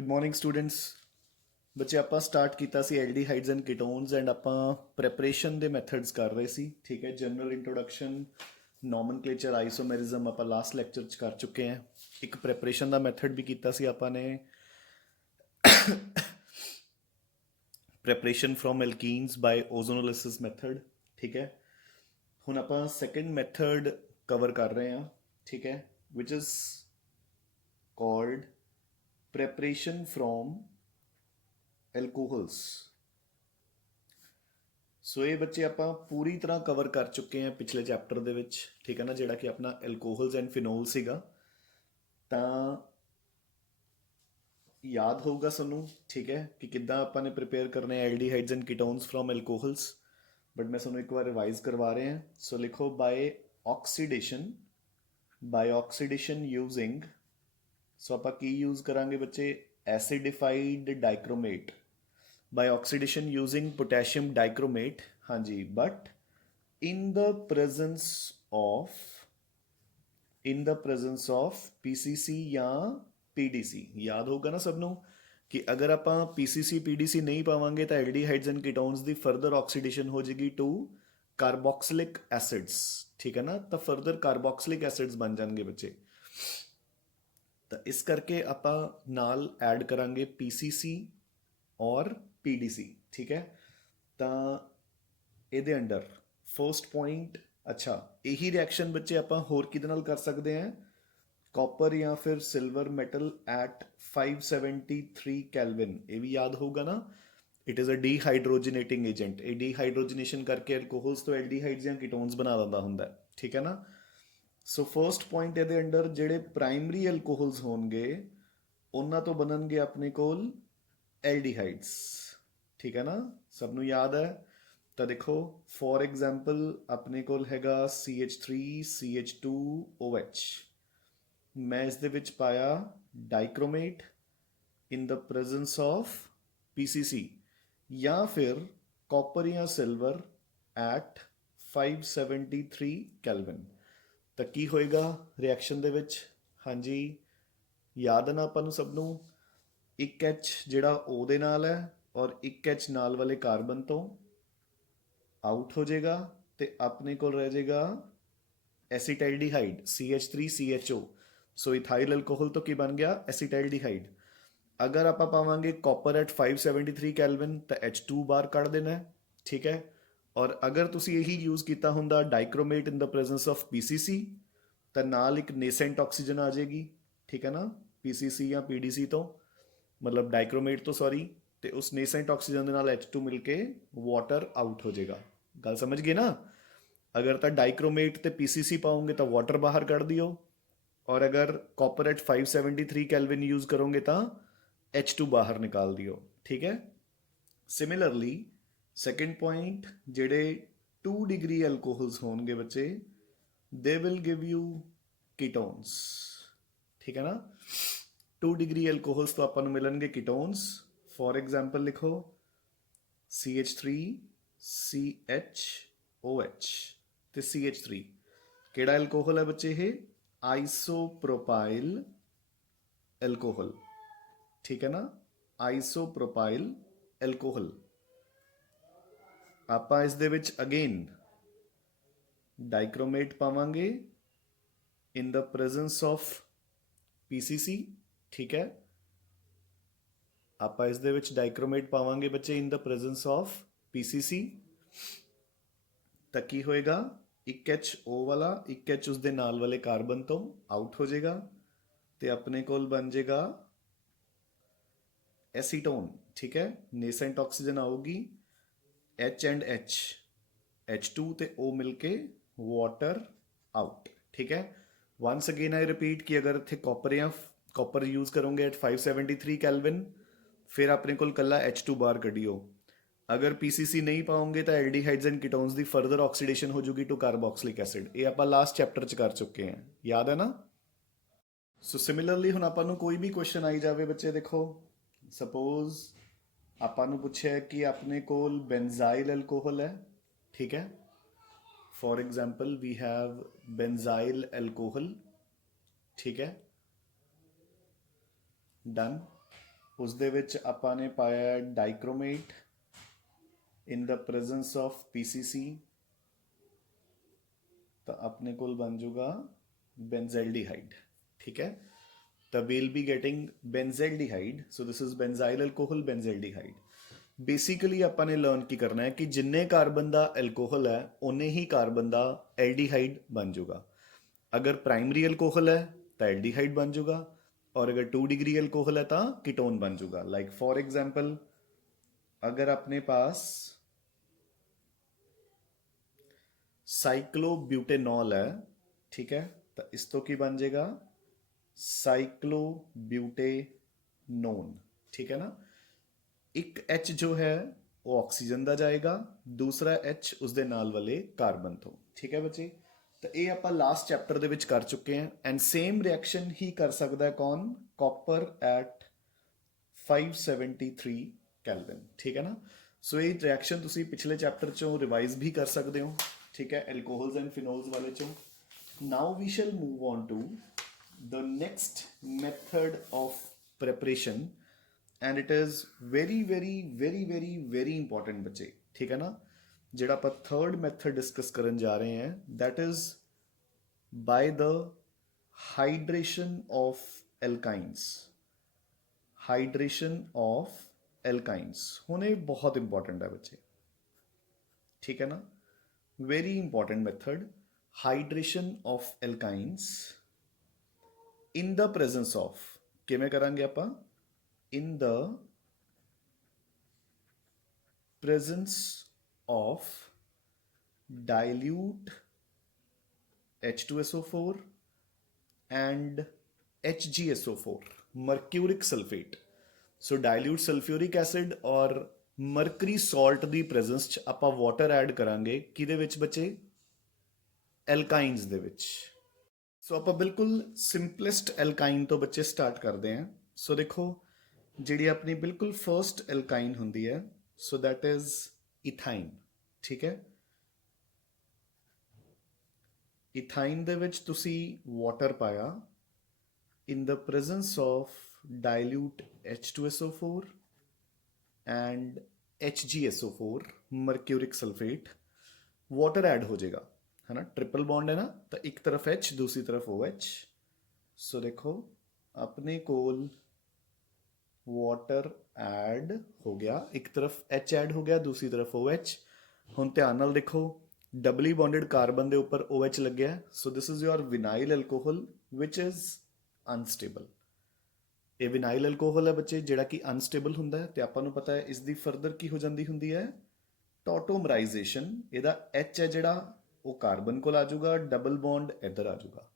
Good morning students. ਬੱਚੇ ਆਪਾਂ start ਕੀਤਾ ਸੀ ਐਲਡੀਹਾਈਡਸ ਐਂਡ ਕੀਟੋਨਸ ਐਂਡ ਆਪਾਂ ਪ੍ਰੈਪਰੇਸ਼ਨ ਦੇ ਮੈਥਡਸ ਕਰ ਰਹੇ ਸੀ। ਠੀਕ ਹੈ, ਜਨਰਲ ਇੰਟਰੋਡਕਸ਼ਨ, ਨੋਮਨਕਲੇਚਰ, ਆਈਸੋਮੈਰਿਜ਼ਮ ਆਪਾਂ ਲਾਸਟ ਲੈਕਚਰ 'ਚ ਕਰ ਚੁੱਕੇ ਹਾਂ। ਇੱਕ ਪ੍ਰੈਪਰੇਸ਼ਨ ਦਾ ਮੈਥਡ ਵੀ ਕੀਤਾ ਸੀ ਆਪਾਂ ਨੇ, ਪ੍ਰੈਪਰੇਸ਼ਨ ਫਰੋਮ ਐਲਕੀਨਸ ਬਾਈ ਓਜ਼ੋਨੋਲਿਸਿਸ ਮੈਥਡ। ਠੀਕ ਹੈ, ਹੁਣ ਆਪਾਂ ਸੈਕੰਡ ਮੈਥਡ ਕਵਰ ਕਰ ਰਹੇ ਹਾਂ। ਠੀਕ ਹੈ, which is called preparation from alcohols। So ਇਹ ਬੱਚੇ ਆਪਾਂ ਪੂਰੀ ਤਰ੍ਹਾਂ ਕਵਰ ਕਰ ਚੁੱਕੇ ਹਾਂ ਪਿਛਲੇ ਚੈਪਟਰ ਦੇ ਵਿੱਚ। ਠੀਕ ਹੈ ਨਾ, ਜਿਹੜਾ ਕਿ ਆਪਣਾ ਐਲਕੋਹਲਸ ਐਂਡ ਫਿਨੋਲ ਸੀਗਾ, ਤਾਂ ਯਾਦ ਹੋਊਗਾ ਸਾਨੂੰ। ਠੀਕ ਹੈ, ਕਿ ਕਿੱਦਾਂ ਆਪਾਂ ਨੇ ਪ੍ਰਿਪੇਅਰ ਕਰਨੇ ਐਲਡੀਹਾਈਡਸ ਐਂਡ ਕੀਟੋਨਸ ਫਰੋਮ ਐਲਕੋਹਲਸ। ਬਟ ਮੈਂ ਤੁਹਾਨੂੰ ਇੱਕ ਵਾਰ ਰਿਵਾਈਜ਼ ਕਰਵਾ ਰਿਹਾ। ਸੋ ਲਿਖੋ ਬਾਏ ਆਕਸੀਡੇਸ਼ਨ ਯੂਜ਼ਿੰਗ। ਸੋ ਆਪਾਂ ਕੀ ਯੂਜ਼ ਕਰਾਂਗੇ ਬੱਚੇ? ਐਸਿਡਿਫਾਈਡ ਡਾਈਕ੍ਰੋਮੇਟ। ਬਾਈ ਆਕਸੀਡੇਸ਼ਨ ਯੂਜ਼ਿੰਗ ਪੋਟੈਸ਼ੀਅਮ ਡਾਈਕ੍ਰੋਮੇਟ। ਹਾਂਜੀ, but in the presence of PCC ਜਾਂ PDC। ਯਾਦ ਹੋਊਗਾ ਨਾ ਸਭ ਨੂੰ ਕਿ ਅਗਰ ਆਪਾਂ PCC PDC ਨਹੀਂ ਪਾਵਾਂਗੇ ਤਾਂ ਐਲਡੀਹਾਈਡਸ ਐਂਡ ਕੀਟੋਨਸ ਦੀ ਫਰਦਰ ਆਕਸੀਡੇਸ਼ਨ ਹੋ ਜਾਏਗੀ ਟੂ ਕਾਰਬੋਕਸਿਲਿਕ ਐਸਿਡਸ। ਠੀਕ ਹੈ ਨਾ, ਤਾਂ ਫਰਦਰ ਕਾਰਬੋਕਸਿਲਿਕ ਐਸਿਡਸ ਬਣ ਜਾਣਗੇ ਬੱਚੇ। ਤਾਂ ਇਸ ਕਰਕੇ ਆਪਾਂ ਨਾਲ ਐਡ ਕਰਾਂਗੇ PCC ਔਰ PDC। ਠੀਕ ਹੈ, ਤਾਂ ਇਹਦੇ ਅੰਡਰ ਫਰਸਟ ਪੁਆਇੰਟ, ਅੱਛਾ ਇਹੀ ਰਿਐਕਸ਼ਨ ਬੱਚੇ ਆਪਾਂ ਹੋਰ ਕਿਹਦੇ ਨਾਲ ਕਰ ਸਕਦੇ ਹਾਂ? ਕਾਪਰ ਜਾਂ ਫਿਰ ਸਿਲਵਰ ਮੈਟਲ ਐਟ 573 ਕੈਲਵਿਨ। ਇਹ ਵੀ ਯਾਦ ਹੋਊਗਾ ਨਾ, ਇਟ ਇਜ਼ ਅ ਡੀਹਾਈਡਰੋਜਨੇਟਿੰਗ ਏਜੰਟ। ਇਹ ਡੀਹਾਈਡਰੋਜਨੇਸ਼ਨ ਕਰਕੇ ਐਲਕੋਹਲਸ ਤੋਂ ਐਲਡੀਹਾਈਡਸ ਜਾਂ ਕੀਟੋਨਸ ਬਣਾ ਦਿੰਦਾ ਹੁੰਦਾ। ਠੀਕ ਹੈ ਨਾ। ਸੋ ਫਰਸਟ ਪੁਆਇੰਟ ਇਹਦੇ ਅੰਡਰ ਜਿਹੜੇ ਪ੍ਰਾਇਮਰੀ ਐਲਕੋਹਲਸ ਹੋਣਗੇ ਉਹਨਾਂ ਤੋਂ ਬਣਨਗੇ ਆਪਣੇ ਕੋਲ ਐਲਡੀਹਾਈਡਸ। ਠੀਕ ਹੈ ਨਾ, ਸਭ ਨੂੰ ਯਾਦ ਹੈ? ਤਾਂ ਦੇਖੋ ਫੋਰ ਐਗਜ਼ਾਮਪਲ ਆਪਣੇ ਕੋਲ ਹੈਗਾ CH3CH2OH। ਮੈਂ ਇਸ ਦੇ ਵਿੱਚ ਪਾਇਆ dichromate in the presence of PCC ਜਾਂ ਫਿਰ ਕਾਪਰ ਜਾਂ ਸਿਲਵਰ ਐਟ 573 ਕੈਲਵਿਨ। ਤਾਂ ਕੀ ਹੋਏਗਾ ਰਿਐਕਸ਼ਨ ਦੇ ਵਿੱਚ? ਹਾਂਜੀ, ਯਾਦ ਹੈ ਨਾ ਆਪਾਂ ਨੂੰ ਸਭ ਨੂੰ? ਇੱਕ H ਜਿਹੜਾ O ਦੇ ਨਾਲ ਹੈ ਔਰ ਇੱਕ H ਨਾਲ ਵਾਲੇ ਕਾਰਬਨ ਤੋਂ ਆਊਟ ਹੋ ਜਾਏਗਾ ਤੇ ਆਪਣੇ ਕੋਲ ਰਹਿ ਜਾਏਗਾ ਐਸੀਟਾਈਲਡੀਹਾਈਡ CH3CHO। ਸੋ ਇਥਾਈਲ ਐਲਕੋਹਲ ਤੋਂ ਕੀ ਬਣ ਗਿਆ? ਐਸੀਟਾਈਲਡੀਹਾਈਡ। ਅਗਰ ਆਪਾਂ ਪਾਵਾਂਗੇ ਕਾਪਰ ਐਟ 573 ਕੈਲਵਿਨ ਤਾਂ H2 ਬਾਹਰ ਕੱਢ ਦੇਣਾ ਹੈ। ਠੀਕ ਹੈ, ਔਰ ਅਗਰ ਤੁਸੀਂ ਇਹੀ ਯੂਜ਼ ਕੀਤਾ ਹੁੰਦਾ ਡਾਈਕ੍ਰੋਮੇਟ in the presence of PCC ਤਾਂ ਨਾਲ ਇੱਕ ਨੇਸੈਂਟ ਆਕਸੀਜਨ ਆ ਜਾਏਗੀ। ਠੀਕ ਹੈ ਨਾ, PCC ਜਾਂ PDC ਤੋਂ, ਮਤਲਬ ਡਾਈਕ੍ਰੋਮੇਟ ਤੋਂ, ਸੌਰੀ। ਤੇ ਉਸ ਨੇਸੈਂਟ ਆਕਸੀਜਨ ਦੇ ਨਾਲ H2 ਮਿਲ ਕੇ ਵਾਟਰ ਆਊਟ ਹੋ ਜਾਏਗਾ। ਗੱਲ ਸਮਝ ਗਏ ਨਾ? ਅਗਰ ਤਾਂ ਡਾਈਕ੍ਰੋਮੇਟ ਤੇ PCC ਪਾਓਗੇ ਤਾਂ ਵਾਟਰ ਬਾਹਰ ਕੱਢ ਦਿਓ, ਔਰ ਅਗਰ ਕਾਪਰ ਐਟ 573 ਕੈਲਵਿਨ ਯੂਜ਼ ਕਰੋਗੇ ਤਾਂ H2 ਬਾਹਰ ਨਿਕਾਲ ਦਿਓ। ਠੀਕ ਹੈ। ਸਿਮਿਲਰਲੀ ਸੈਕੰਡ ਪੁਆਇੰਟ, ਜਿਹੜੇ 2 ਡਿਗਰੀ ਐਲਕੋਹਲਸ ਹੋਣਗੇ ਬੱਚੇ, ਦੇ ਵਿਲ ਗਿਵ ਯੂ ਕੀਟੋਨਸ। ਠੀਕ ਹੈ ਨਾ, 2 ਡਿਗਰੀ ਐਲਕੋਹਲਸ ਤੋਂ ਆਪਾਂ ਨੂੰ ਮਿਲਣਗੇ ਕੀਟੋਨਸ। ਫੋਰ ਐਗਜ਼ਾਮਪਲ ਲਿਖੋ CH3CHOH ਤੇ CH3 ਕਿਹੜਾ ਐਲਕੋਹਲ ਹੈ ਬੱਚੇ? ਇਹ ਆਈਸੋਪ੍ਰੋਪਾਈਲ ਐਲਕੋਹਲ। ਠੀਕ ਹੈ ਨਾ, ਆਈਸੋਪ੍ਰੋਪਾਈਲ ਐਲਕੋਹਲ। ਆਪਾਂ ਇਸ ਦੇ ਵਿੱਚ ਅਗੇਨ ਡਾਈਕ੍ਰੋਮੇਟ ਪਾਵਾਂਗੇ ਇਨ ਦ ਪ੍ਰੈਜ਼ੈਂਸ ਆਫ PCC। ਠੀਕ ਹੈ, ਆਪਾਂ ਇਸ ਦੇ ਵਿੱਚ ਡਾਈਕ੍ਰੋਮੇਟ ਪਾਵਾਂਗੇ ਬੱਚੇ ਇਨ ਦ ਪ੍ਰੈਜ਼ੈਂਸ ਆਫ PCC। ਤਾਂ ਕੀ ਹੋਏਗਾ? ਇੱਕ HO ਵਾਲਾ ਇੱਕ H ਉਸਦੇ ਨਾਲ ਵਾਲੇ ਕਾਰਬਨ ਤੋਂ ਆਊਟ ਹੋ ਜਾਏਗਾ ਤੇ ਆਪਣੇ ਕੋਲ ਬਣ ਜਾਏਗਾ ਐਸੀਟੋਨ। ਠੀਕ ਹੈ, ਨੇਸੈਂਟ ਆਕਸੀਜਨ ਆਊਗੀ, H ਐਂਡ H2 ਤੇ O ਮਿਲ ਕੇ ਵਾਟਰ ਆਊਟ। ਠੀਕ ਹੈ, ਵਨਸ ਅਗੇਨ ਆਈ ਰਿਪੀਟ ਕਿ ਅਗਰ ਇੱਥੇ ਕਾਪਰ ਯੂਜ਼ ਕਰੋਗੇ ਐਟ 573 ਕੈਲਵਿਨ, ਫਿਰ ਆਪਣੇ ਕੋਲ ਕੱਲਾ H2 ਬਾਹਰ ਕੱਢਿਓ। ਅਗਰ PCC ਨਹੀਂ ਪਾਓਗੇ ਤਾਂ ਐਲਡੀਹਾਈਡਸ ਐਂਡ ਕੀਟੋਨਸ ਦੀ ਫਰਦਰ ਆਕਸੀਡੇਸ਼ਨ ਹੋ ਜੂਗੀ ਟੂ ਕਾਰਬੋਕਸਿਲਿਕ ਐਸਿਡ। ਇਹ ਆਪਾਂ ਲਾਸਟ ਚੈਪਟਰ 'ਚ ਕਰ ਚੁੱਕੇ ਹਾਂ, ਯਾਦ ਹੈ ਨਾ? ਸੋ ਸਿਮਿਲਰਲੀ ਹੁਣ ਆਪਾਂ ਨੂੰ ਕੋਈ ਵੀ ਕੁਐਸਚਨ ਆਈ ਜਾਵੇ ਬੱਚੇ, ਦੇਖੋ ਸਪੋਜ਼ ਆਪਾਂ ਨੂੰ ਪੁੱਛਿਆ ਕਿ ਆਪਣੇ ਕੋਲ ਬੈਂਜ਼ਾਈਲ ਐਲਕੋਹਲ ਹੈ। ਠੀਕ ਹੈ, for example we have benzyl alcohol. ਠੀਕ ਹੈ, ਡਨ। ਉਸ ਦੇ ਵਿੱਚ ਆਪਾਂ ਨੇ ਪਾਇਆ dichromate in the presence of PCC, ਤਾਂ ਆਪਣੇ ਕੋਲ ਬਣ ਜਾਊਗਾ ਬੈਂਜ਼ੈਲਡੀਹਾਈਡ। ਠੀਕ ਹੈ, ਤਾਂ we'll be getting benzaldehyde, so this is benzyl alcohol benzaldehyde। Basically ਆਪਾਂ ਨੇ ਲਰਨ ਕੀ ਕਰਨਾ ਹੈ ਕਿ ਜਿੰਨੇ ਕਾਰਬਨ ਦਾ ਐਲਕੋਹਲ ਹੈ ਉਨੇ ਹੀ ਕਾਰਬਨ ਦਾ ਐਲਡੀਹਾਈਡ ਬਣ ਜਾਊਗਾ। ਅਗਰ ਪ੍ਰਾਇਮਰੀ ਐਲਕੋਹਲ ਹੈ ਤਾਂ ਐਲਡੀਹਾਈਡ ਬਣ ਜਾਊਗਾ, ਔਰ ਅਗਰ 2 डिग्री एल्कोहल है तो कीटोन बन जाऊगा। लाइक फॉर एग्जाम्पल अगर अपने पास साइक्लोब्यूटेनॉल है, ठीक है, तो इस तो की बन जाएगा साइक्लोब्यूटेनोन। ठीक है ना, एक H जो है वो ऑक्सीजन का जाएगा, दूसरा H उसके नाल वाले कार्बन तो। ठीक है बच्चे, तो ये आप लास्ट चैप्टर दे विच कर चुके हैं। एंड सेम रिएक्शन ही कर सकता है कौन, कॉपर एट 573 कैल्विन। ठीक है ना, सो ये रिएक्शन तुसी पिछले चैप्टर चों रिवाइज भी कर सकते हो। ठीक है, एल्कोहल्स एंड फिनोल्स वाले चों। Now we shall move on to the next method of preparation, and it is very very very very very important बच्चे। ठीक है ना, ਜਿਹੜਾ ਆਪਾਂ ਥਰਡ ਮੈਥਡ ਡਿਸਕਸ ਕਰਨ ਜਾ ਰਹੇ ਹਾਂ, that is by the hydration of alkynes। Hydration of alkynes, ਹੁਣ ਇਹ ਬਹੁਤ इंपॉर्टेंट है बच्चे। ठीक है ना, very important method, hydration of alkynes in the presence of, किवें करांगे ਆਪਾਂ, in the presence of dilute H2SO4 and HgSO4, mercuric sulfate। So dilute sulfuric acid और mercury salt ਦੀ presence ਚ ਆਪਾਂ ਵਾਟਰ ਐਡ ਕਰਾਂਗੇ ਕਿਹਦੇ ਵਿੱਚ ਬੱਚੇ, ਐਲਕਾਈਨਸ ਦੇ ਵਿੱਚ। ਸੋ ਆਪਾਂ ਬਿਲਕੁਲ ਸਿੰਪਲੈਸਟ ਐਲਕਾਈਨ ਤੋਂ ਬੱਚੇ ਸਟਾਰਟ ਕਰਦੇ ਹਾਂ। ਸੋ ਦੇਖੋ ਜਿਹੜੀ ਆਪਣੀ ਬਿਲਕੁਲ ਫਰਸਟ ਐਲਕਾਈਨ ਹੁੰਦੀ ਹੈ, ਸੋ ਦੈਟ ਇਜ਼ इथाइन। ठीक है, इथाइन दे विच तुसी वाटर पाया in the presence of dilute H2SO4 and HgSO4, mercuric sulphate, water add हो जाएगा, है ना, ट्रिपल बॉन्ड है ना, तो एक तरफ H दूसरी तरफ OH। सो देखो अपने कोल वाटर ऐड हो गया, एक तरफ H ऐड हो गया, दूसरी तरफ OH। हुण ध्यान नाल देखो, डबली बॉन्डेड कार्बन के उपर OH लग गया, so this is your vinyl alcohol which is unstable. ये विनाइल एल्कोहल है बच्चे जिहड़ा कि अनस्टेबल हुंदा है, ते आपां नूं पता है इसकी फरदर की हो जाती हुंदी है, टॉटोमराइजेशन। इहदा H है जिहड़ा वो कार्बन कोल आ जाऊगा, डबल बॉन्ड इधर आ जाऊगा।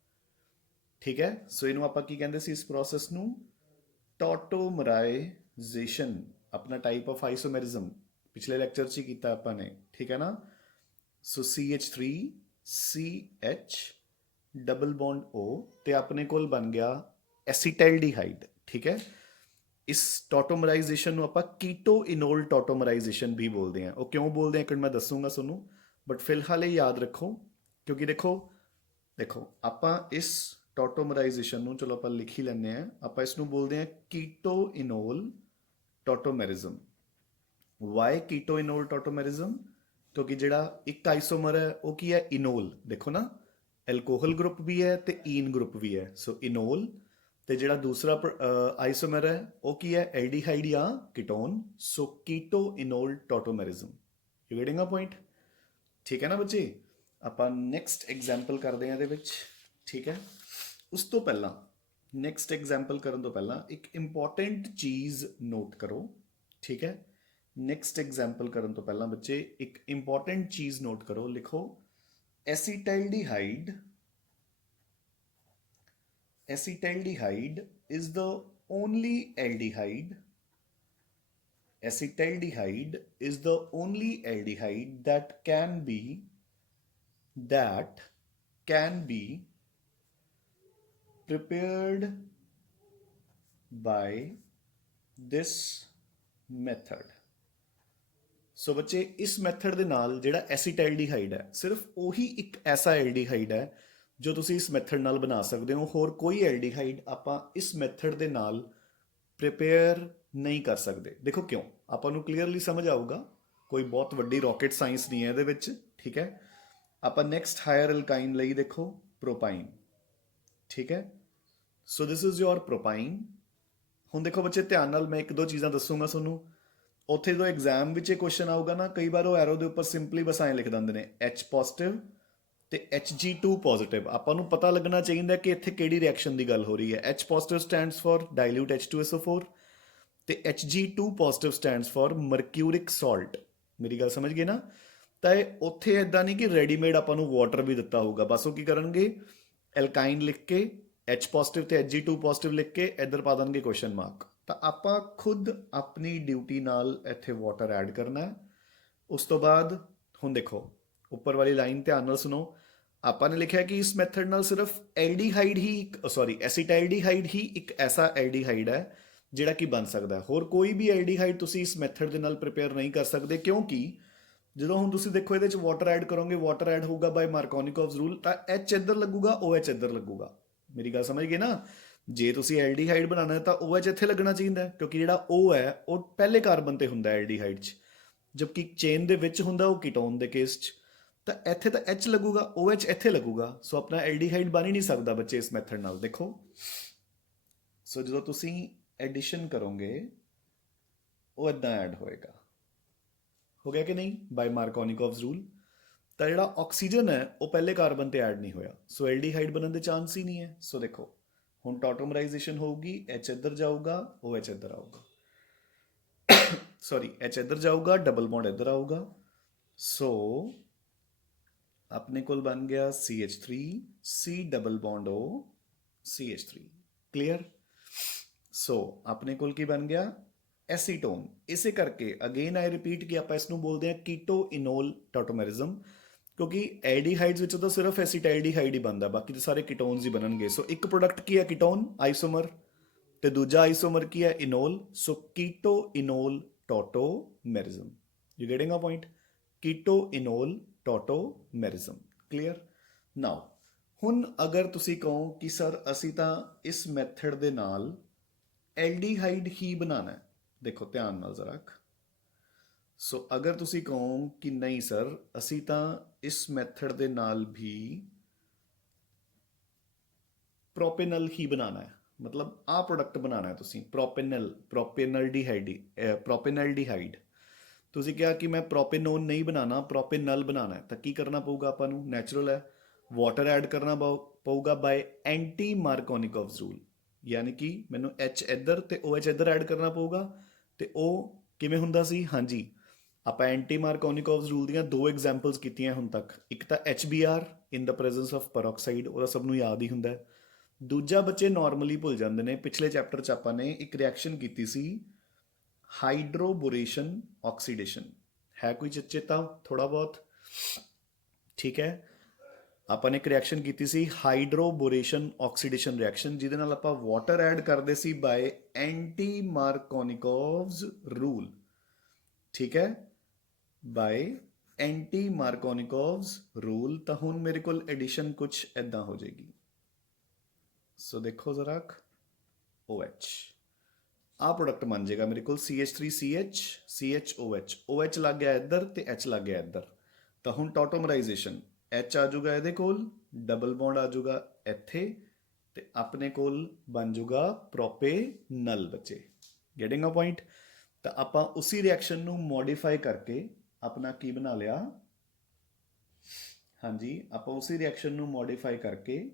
ठीक है, सो इहनूं आपां की कहंदे सी इस प्रोसैस नूं, टॉटोमराइजेशन, अपना टाइप ऑफ आइसोमेरिज्म पिछले लेक्चर च ही कीता आपां ने। ठीक है ना, सो CH3CH डबल बॉन्ड O, ते अपने कोल बन गया एसीटैल्डिहाइड। ठीक है, इस टॉटोमराइजेशन नूं आपां कीटो इनोल टॉटोमराइजेशन भी बोलते हैं। वो क्यों बोलते हैं, एक मैं दसूंगा तुहानूं, बट फिलहाल ये याद रखो, क्योंकि देखो आपां इस टॉटोमराइजेशन नूं, चलो आपां लिख ही लैंदे हैं, आपां इसनूं बोलते हैं keto enol tautomerism. Why keto enol tautomerism, क्योंकि जिहड़ा एक आइसोमर है वो की है, इनोल। देखो ना, एल्कोहल ग्रुप भी है तो ईन ग्रुप भी है, सो इनोल। तो जिहड़ा दूसरा आइसोमर है वो की है, एल्डिहाइड या ketone, so keto enol tautomerism. You getting a point? ठीक है ना बच्चे, आपां नैक्सट एग्जाम्पल करते हैं इहदे विच। ठीक है, उस तो पहला नैक्सट एग्जाम्पल करन तो पहला एक इंपॉर्टेंट चीज़ नोट करो। ठीक है, नैक्सट एग्जाम्पल करन तो पहला बच्चे एक इंपॉर्टेंट चीज़ नोट करो, लिखो acetaldehyde. Acetaldehyde is the only aldehyde, acetaldehyde is the only aldehyde that can be prepared by this method। सो बच्चे इस मैथड के नाल जिहड़ा एसीटैल्डिहाइड है, सिर्फ उही एक ऐसा एल्डिहाइड है जो तुसी इस मैथड नाल बना सकते हो। होर कोई एल्डिहाइड आपां इस मैथड के नाल ਪ੍ਰਿਪੇਅਰ ਨਹੀਂ ਕਰ ਸਕਦੇ। ਦੇਖੋ ਕਿਉਂ, ਆਪਾਂ ਨੂੰ ਕਲੀਅਰਲੀ ਸਮਝ ਆਊਗਾ, ਕੋਈ ਬਹੁਤ ਵੱਡੀ ਰਾਕਟ ਸਾਇੰਸ ਨਹੀਂ ਹੈ ਇਹਦੇ ਵਿੱਚ, ਠੀਕ ਹੈ। ਆਪਾਂ ਨੈਕਸਟ ਹਾਇਰ ਅਲਕਾਈਨ ਲਈ ਦੇਖੋ ਪ੍ਰੋਪਾਈਨ, ਠੀਕ ਹੈ। ਸੋ ਦਿਸ ਇਜ਼ ਯੋਰ ਪ੍ਰੋਪਾਈਨ। ਹੁਣ ਦੇਖੋ ਬੱਚੇ ਧਿਆਨ ਨਾਲ, ਮੈਂ ਇੱਕ ਦੋ ਚੀਜ਼ਾਂ ਦੱਸੂਗਾ ਤੁਹਾਨੂੰ। ਉੱਥੇ ਜਦੋਂ ਐਗਜ਼ਾਮ ਵਿੱਚ ਇਹ ਕੁਐਸਚਨ ਆਊਗਾ ਨਾ, ਕਈ ਵਾਰ ਉਹ ਐਰੋ ਦੇ ਉੱਪਰ ਸਿੰਪਲੀ ਬਸ ਐਂ ਲਿਖ ਦਿੰਦੇ ਨੇ H ਪੋਜ਼ਿਟਿਵ ਤੇ Hg2 ਪੋਜ਼ਿਟਿਵ। ਆਪਾਂ ਨੂੰ ਪਤਾ ਲੱਗਣਾ ਚਾਹੀਦਾ ਕਿ ਇੱਥੇ ਕਿਹੜੀ ਰਿਐਕਸ਼ਨ ਦੀ ਗੱਲ ਹੋ ਰਹੀ ਹੈ। H positive stands for dilute H2SO4 ਤੇ Hg2 positive stands for mercuric salt. ਮੇਰੀ ਗੱਲ ਸਮਝ ਗਏ ਨਾ? ਤਾਂ ਇਹ ਉੱਥੇ ਇਦਾਂ ਨਹੀਂ ਕਿ ਰੈਡੀਮੇਡ ਆਪਾਂ ਨੂੰ ਵਾਟਰ ਵੀ ਦਿੱਤਾ ਹੋਊਗਾ। ਬਸ ਉਹ ਕੀ ਕਰਨਗੇ, ਐਲਕਾਈਨ ਲਿਖ ਕੇ H ਪੋਜ਼ਿਟਿਵ ਤੇ Hg2 ਪੋਜ਼ਿਟਿਵ ਲਿਖ ਕੇ ਇੱਧਰ ਪਾ ਦੇਣਗੇ ਕੁਐਸਚਨ ਮਾਰਕ। ਤਾਂ ਆਪਾਂ ਖੁਦ ਆਪਣੀ ਡਿਊਟੀ ਨਾਲ ਇੱਥੇ ਵਾਟਰ ਐਡ ਕਰਨਾ ਹੈ। ਉਸ ਤੋਂ ਬਾਅਦ ਹੁਣ ਦੇਖੋ ਉੱਪਰ ਵਾਲੀ ਲਾਈਨ ਧਿਆਨ ਨਾਲ ਸੁਣੋ। ਆਪਾਂ ਨੇ ਲਿਖਿਆ ਕਿ ਇਸ ਮੈਥਡ ਨਾਲ ਸਿਰਫ ਐਲਡੀਹਾਈਡ ਹੀ, ਐਸੀਟਾਲਡੀਹਾਈਡ ਹੀ ਇੱਕ ਐਸਾ ਐਲਡੀਹਾਈਡ ਹੈ ਜਿਹੜਾ ਕਿ ਬਣ ਸਕਦਾ ਹੈ। ਹੋਰ ਕੋਈ ਵੀ ਐਲਡੀਹਾਈਡ ਤੁਸੀਂ ਇਸ ਮੈਥਡ ਦੇ ਨਾਲ ਪ੍ਰਿਪੇਅਰ ਨਹੀਂ ਕਰ ਸਕਦੇ, ਕਿਉਂਕਿ ਜਦੋਂ ਹੁਣ ਤੁਸੀਂ ਦੇਖੋ ਇਹਦੇ ਚ ਵਾਟਰ ਐਡ ਕਰੋਗੇ, ਵਾਟਰ ਐਡ ਹੋਊਗਾ ਬਾਈ ਮਾਰਕੋਨਿਕੋਵਸ ਰੂਲ, ਤਾਂ H ਇੱਧਰ ਲੱਗੂਗਾ, OH ਇੱਧਰ ਲੱਗੂਗਾ। ਮੇਰੀ ਗੱਲ ਸਮਝ ਗਏ ਨਾ? ਜੇ ਤੁਸੀਂ ਐਲਡੀਹਾਈਡ ਬਣਾਉਣਾ ਹੈ ਤਾਂ OH ਇੱਥੇ ਲੱਗਣਾ ਚਾਹੀਦਾ, ਕਿਉਂਕਿ ਜਿਹੜਾ O ਹੈ ਉਹ ਪਹਿਲੇ ਕਾਰਬਨ ਤੇ ਹੁੰਦਾ ਐਲਡੀਹਾਈਡ 'ਚ, ਜਦਕਿ ਚੇਨ ਦੇ ਵਿੱਚ ਹੁੰਦਾ ਉਹ ਕੀਟੋਨ ਦੇ ਕੇਸ 'ਚ। ਤਾਂ ਇੱਥੇ ਤਾਂ H ਲੱਗੂਗਾ, OH ਇੱਥੇ ਲੱਗੂਗਾ। ਸੋ ਆਪਣਾ ਐਲਡੀਹਾਈਡ ਬਣ ਹੀ ਨਹੀਂ ਸਕਦਾ ਬੱਚੇ ਇਸ ਮੈਥਡ ਨਾਲ। ਦੇਖੋ, ਸੋ ਜਦੋਂ ਤੁਸੀਂ ਐਡੀਸ਼ਨ ਕਰੋਗੇ ਉਹ ਇਦਾਂ ਐਡ ਹੋਏਗਾ। ਹੋ ਗਿਆ ਕਿ ਨਹੀਂ? ਬਾਈ ਮਾਰਕੋਨਿਕੋਵਸ ਰੂਲ। ਤਾਂ ਜਿਹੜਾ ਆਕਸੀਜਨ ਹੈ ਉਹ ਪਹਿਲੇ ਕਾਰਬਨ ਤੇ ਐਡ ਨਹੀਂ ਹੋਇਆ, ਸੋ ਐਲਡੀਹਾਈਡ ਬਣਨ ਦੇ ਚਾਂਸ ਹੀ ਨਹੀਂ ਹੈ। ਸੋ ਦੇਖੋ ਹੁਣ ਟੌਟੋਮਰਾਈਜੇਸ਼ਨ ਹੋਊਗੀ, H ਇੱਧਰ ਜਾਊਗਾ, OH ਇੱਧਰ ਆਊਗਾ, ਸੌਰੀ H ਇੱਧਰ ਜਾਊਗਾ, ਡਬਲ ਬੌਂਡ ਇੱਧਰ ਆਊਗਾ। ਸੋ ਆਪਣੇ ਕੋਲ ਬਣ ਗਿਆ CH3, C double bond O, CH3। Clear? So ਆਪਣੇ ਕੋਲ ਕੀ ਬਣ ਗਿਆ? ਐਸੀਟੋਨ। ਇਸੇ ਕਰਕੇ ਅਗੇਨ ਆਈ ਰਿਪੀਟ ਕਿ ਆਪਾਂ ਇਸ ਨੂੰ ਬੋਲਦੇ ਹਾਂ ਕੀਟੋ ਇਨੋਲ ਟੌਟੋਮੈਰਿਜ਼ਮ, ਕਿਉਂਕਿ ਐਲਡੀਹਾਈਡਸ ਵਿੱਚ ਤਾਂ ਸਿਰਫ ਐਸੀਟਾਲਡੀਹਾਈਡ ਹੀ ਬਣਦਾ, ਬਾਕੀ ਤਾਂ ਸਾਰੇ ਕੀਟੋਨਸ ਹੀ ਬਣਨਗੇ। ਸੋ ਇੱਕ ਪ੍ਰੋਡਕਟ ਕੀ ਹੈ? ਕੀਟੋਨ ਆਈਸੋਮਰ, ਤੇ ਦੂਜਾ ਆਈਸੋਮਰ ਕੀ ਹੈ? Enol. So keto enol tautomerism. You getting a point? Keto enol tautomerism. Clear? Now ਹੁਣ ਅਗਰ ਤੁਸੀਂ ਕਹੋ ਕਿ ਸਰ ਅਸੀਂ ਤਾਂ ਇਸ ਮੈਥਡ ਦੇ ਨਾਲ ਐਲਡੀਹਾਈਡ ਹੀ ਬਣਾਉਣਾ ਹੈ, ਦੇਖੋ ਧਿਆਨ ਨਾਲ ਜ਼ਰਾ। ਸੋ ਅਗਰ ਤੁਸੀਂ ਕਹੋ ਕਿ ਨਹੀਂ ਸਰ ਅਸੀਂ ਤਾਂ ਇਸ ਮੈਥਡ ਦੇ ਨਾਲ ਵੀ ਪ੍ਰੋਪੇਨਲ ਹੀ ਬਣਾਉਣਾ ਹੈ, ਮਤਲਬ ਆਹ ਪ੍ਰੋਡਕਟ ਬਣਾਉਣਾ ਹੈ ਤੁਸੀਂ, ਪ੍ਰੋਪੇਨਲਡੀਹਾਈਡ। ਤੁਸੀਂ ਕਿਹਾ ਕਿ ਮੈਂ ਪ੍ਰੋਪੇਨੋਨ ਨਹੀਂ ਬਣਾਉਣਾ, ਪ੍ਰੋਪੇਨਲ ਬਣਾਉਣਾ ਹੈ, ਤਾਂ ਕੀ ਕਰਨਾ ਪਊਗਾ ਆਪਾਂ ਨੂੰ? ਨੈਚੁਰਲ ਹੈ, ਵਾਟਰ ਐਡ ਕਰਨਾ ਪਊਗਾ ਬਾਏ ਐਂਟੀ ਮਾਰਕੋਨਿਕੋਵਸ ਰੂਲ, ਯਾਨੀ ਕਿ ਮੈਨੂੰ H ਇੱਧਰ ਤੇ OH ਇੱਧਰ ਐਡ ਕਰਨਾ ਪਊਗਾ। ਤੇ ਉਹ ਕਿਵੇਂ ਹੁੰਦਾ ਸੀ? ਹਾਂਜੀ, ਆਪਾਂ ਐਂਟੀ ਮਾਰਕੋਨਿਕੋਵਸ ਰੂਲ ਦੀਆਂ ਦੋ ਐਗਜ਼ਾਮਪਲਸ ਕੀਤੀਆਂ ਹੁਣ ਤੱਕ। ਇੱਕ ਤਾਂ HBr in the presence of peroxide, ਉਹਦਾ ਸਭ ਨੂੰ ਯਾਦ ਹੀ ਹੁੰਦਾ। ਦੂਜਾ ਬੱਚੇ ਨਾਰਮਲੀ ਭੁੱਲ ਜਾਂਦੇ ਨੇ, ਪਿਛਲੇ ਚੈਪਟਰ 'ਚ ਆਪਾਂ ਨੇ ਇੱਕ ਰਿਐਕਸ਼ਨ ਕੀਤੀ ਸੀ ਹਾਈਡਰੋਬੋਰੇਸ਼ਨ ਆਕਸੀਡੇਸ਼ਨ। ਹੈ ਕੋਈ ਚੇਤਾ ਥੋੜਾ ਬਹੁਤ? ਠੀਕ ਹੈ, ਆਪਾਂ ਨੇ ਇੱਕ ਰਿਐਕਸ਼ਨ ਕੀਤੀ ਸੀ ਹਾਈਡਰੋਬੋਰੇਸ਼ਨ ਆਕਸੀਡੇਸ਼ਨ ਰਿਐਕਸ਼ਨ, ਜਿਹਦੇ ਨਾਲ ਆਪਾਂ ਵਾਟਰ ਐਡ ਕਰਦੇ ਸੀ ਬਾਏ ਐਂਟੀ ਮਾਰਕੋਨਿਕੋਵਸ ਰੂਲ। ਠੀਕ ਹੈ, ਬਾਏ ਐਂਟੀ ਮਾਰਕੋਨਿਕੋਵਸ ਰੂਲ। ਤਾਂ ਹੁਣ ਮੇਰੇ ਕੋਲ ਐਡੀਸ਼ਨ ਕੁਛ ਐਦਾਂ ਹੋ ਜਾਏਗੀ। ਸੋ ਦੇਖੋ ਜ਼ਰਾ, OH ਆਹ ਪ੍ਰੋਡਕਟ ਬਣ ਜਾਏਗਾ ਮੇਰੇ ਕੋਲ CH3CH CHOH। OH ਲੱਗ ਗਿਆ ਇੱਧਰ ਤੇ H ਲੱਗ ਗਿਆ ਇੱਧਰ। ਤਾਂ ਹੁਣ ਟੌਟੋਮਰਾਈਜੇਸ਼ਨ, H ਆ ਜਾਊਗਾ ਇਹਦੇ ਕੋਲ, ਡਬਲ ਬੌਂਡ ਆ ਜਾਊਗਾ ਇੱਥੇ, ਤੇ ਆਪਣੇ ਕੋਲ ਬਣ ਜਾਊਗਾ ਪ੍ਰੋਪੇਨਲ। ਬੱਚੇ ਗੈਟਿੰਗ ਅ ਪੁਆਇੰਟ? ਤਾਂ ਆਪਾਂ ਉਸੇ ਰਿਐਕਸ਼ਨ ਨੂੰ ਮੋਡੀਫਾਈ ਕਰਕੇ ਆਪਣਾ ਕੀ ਬਣਾ ਲਿਆ? ਹਾਂਜੀ, ਆਪਾਂ ਉਸੇ ਰਿਐਕਸ਼ਨ ਨੂੰ ਮੋਡੀਫਾਈ ਕਰਕੇ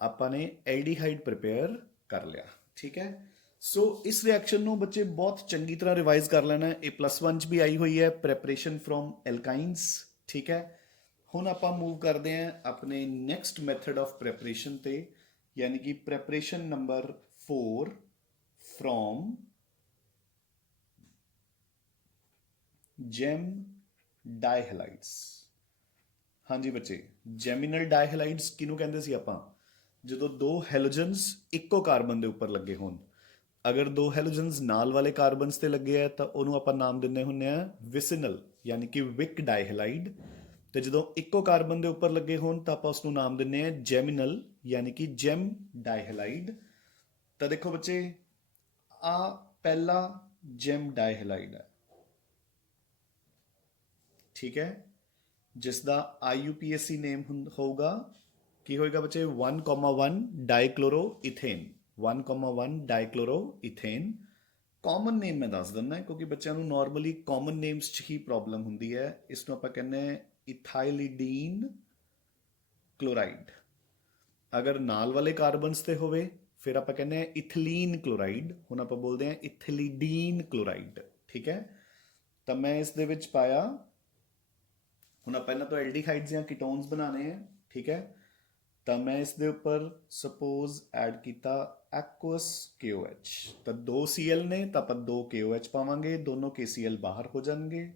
ਆਪਾਂ ਨੇ ਐਲਡੀਹਾਈਡ ਪ੍ਰਿਪੇਅਰ ਕਰ ਲਿਆ। ਠੀਕ ਹੈ, ਸੋ ਇਸ ਰਿਐਕਸ਼ਨ ਨੂੰ ਬੱਚੇ ਬਹੁਤ ਚੰਗੀ ਤਰ੍ਹਾਂ ਰਿਵਾਈਜ਼ ਕਰ ਲੈਣਾ। ਇਹ +1 'ਚ ਵੀ ਆਈ ਹੋਈ ਹੈ, ਪ੍ਰੈਪਰੇਸ਼ਨ ਫਰੋਮ ਐਲਕਾਈਨਸ। ਠੀਕ ਹੈ, ਹੁਣ ਆਪਾਂ ਮੂਵ ਕਰਦੇ ਹਾਂ ਆਪਣੇ ਨੈਕਸਟ ਮੈਥਡ ਆਫ ਪ੍ਰੈਪਰੇਸ਼ਨ ਤੇ, ਯਾਨੀ ਕਿ ਪ੍ਰੈਪਰੇਸ਼ਨ ਨੰਬਰ 4 ਫਰੋਮ ਜੈਮ ਡਾਈਹੈਲਾਈਡਸ। ਹਾਂਜੀ ਬੱਚੇ, ਜੈਮੀਨਲ ਡਾਈਹੈਲਾਈਡਸ ਕਿਹਨੂੰ ਕਹਿੰਦੇ ਸੀ ਆਪਾਂ? ਜਦੋਂ ਦੋ ਹੈਲੋਜਨਸ ਇੱਕੋ ਕਾਰਬਨ ਦੇ ਉੱਪਰ ਲੱਗੇ ਹੋਣ। ਅਗਰ ਦੋ ਹੈਲੋਜਨਸ ਨਾਲ ਵਾਲੇ ਕਾਰਬਨਸ ਤੇ ਲੱਗੇ ਆ ਤਾਂ ਉਹਨੂੰ ਆਪਾਂ ਨਾਮ ਦਿੰਦੇ ਹੁੰਦੇ ਆ ਵਿਸਿਨਲ, ਯਾਨੀ ਕਿ ਵਿਕ ਡਾਈਹੈਲਾਈਡ। ਤੇ ਜਦੋਂ ਇੱਕੋ ਕਾਰਬਨ ਦੇ ਉੱਪਰ ਲੱਗੇ ਹੋਣ ਤਾਂ ਆਪਾਂ ਉਸਨੂੰ ਨਾਮ ਦਿੰਦੇ ਆ ਜੈਮੀਨਲ, ਯਾਨੀ ਕਿ ਜੈਮ ਡਾਈਹੈਲਾਈਡ। ਤਾਂ ਦੇਖੋ ਬੱਚੇ, ਆ ਪਹਿਲਾ ਜੈਮ ਡਾਈਹੈਲਾਈਡ ਹੈ, ਠੀਕ ਹੈ, ਜਿਸ ਦਾ IUPAC ਨੇਮ ਹੋਊਗਾ, ਕੀ ਹੋਏਗਾ ਬੱਚੇ, 1,1 ਡਾਈਕਲੋਰੋਈਥੇਨ, 1,1 ਡਾਈਕਲੋਰੋਈਥੇਨ। ਕਾਮਨ ਨੇਮ ਮੈਂ ਦੱਸ ਦਿੰਦਾ ਕਿਉਂਕਿ ਬੱਚਿਆਂ ਨੂੰ ਨਾਰਮਲੀ ਕਾਮਨ ਨੇਮਸ 'ਚ ਹੀ ਪ੍ਰੋਬਲਮ ਹੁੰਦੀ ਹੈ। ਇਸ ਨੂੰ ਆਪਾਂ ਕਹਿੰਦੇ ਹਾਂ ਇਥਾਈਲਿਡੀਨ ਕਲੋਰਾਈਡ। ਅਗਰ ਨਾਲ ਵਾਲੇ ਕਾਰਬਨਸ ਤੇ ਹੋਵੇ ਫਿਰ ਆਪਾਂ ਕਹਿੰਦੇ ਹਾਂ ਇਥਲੀਨ ਕਲੋਰਾਈਡ। ਹੁਣ ਆਪਾਂ ਬੋਲਦੇ ਹਾਂ ਇਥਲੀਡੀਨ ਕਲੋਰਾਈਡ, ਠੀਕ ਹੈ। ਤਾਂ ਮੈਂ ਇਸ ਦੇ ਵਿੱਚ ਪਾਇਆ, ਹੁਣ ਆਪਾਂ ਇਹਨਾਂ ਤੋਂ ਐਲਡੀਹਾਈਡਸ ਜਾਂ ਕੀਟੋਨਸ ਬਣਾਉਣੇ ਆ, ਠੀਕ ਹੈ। ਤਾਂ ਮੈਂ ਇਸ ਦੇ ਉੱਪਰ ਸਪੋਜ਼ ਐਡ ਕੀਤਾ ਐਕੁਅਸ KOH। ਤਾਂ 2 Cl ਨੇ ਤਾਂ ਆਪਾਂ 2 KOH ਪਾਵਾਂਗੇ, ਦੋਨੋਂ KCl ਬਾਹਰ ਹੋ ਜਾਣਗੇ,